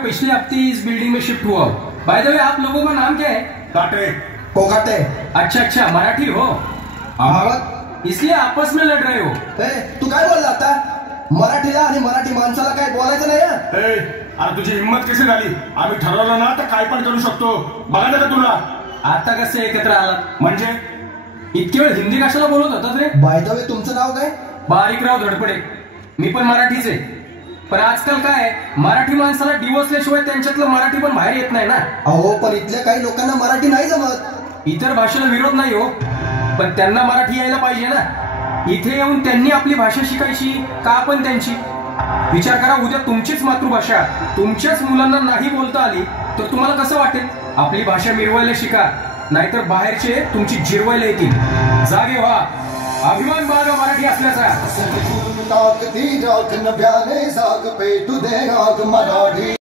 मैं पिछले हफ्ते इस बिल्डिंग में शिफ्ट हुआ हूँ। बाय द वे आप लोगों का नाम क्या है? काटे कोकाटे। अच्छा, मराठी हो? आवाज इसलिए आपस में लड़ रहे हो? तू काय बोलला आता? मराठीला आणि मराठी माणसाला काय बोलायचं नाही हं? अरे तुझी हिंमत कशी झाली? आम्ही ठरवलं ना तर काय पण करू शकतो. बघा ना का तुला आता कसे एकत्र आलात? म्हणजे इतके वेळ हिंदी कशाला बोलत होतात रे? बाय द वे तुमचं नाव काय? बारीकराव धडपडे. मी पण मराठीच आहे. पण आजकाल काय मराठी माणसाला डिवोसल्याशिवाय त्यांच्यातलं मराठी पण बाहेर येत नाही ना. अहो पण इथल्या काही लोकांना मराठी नाही जमत. इतर भाषेला विरोध नाही हो, पण त्यांना मराठी यायला पाहिजे ना. इथे येऊन त्यांनी आपली भाषा शिकायची का आपण त्यांची? विचार करा, उद्या तुमचीच मातृभाषा तुमच्याच मुलांना नाही बोलता आली तर तुम्हाला कसं वाटेल? आपली भाषा मिरवायला शिका, नाहीतर बाहेरचे तुमची जिरवायला येतील. जागे व्हा, अभिमान बाळगा मराठी असल्याचा. ताकदी राख नव्याने जाग पेटू दे राग मराठी.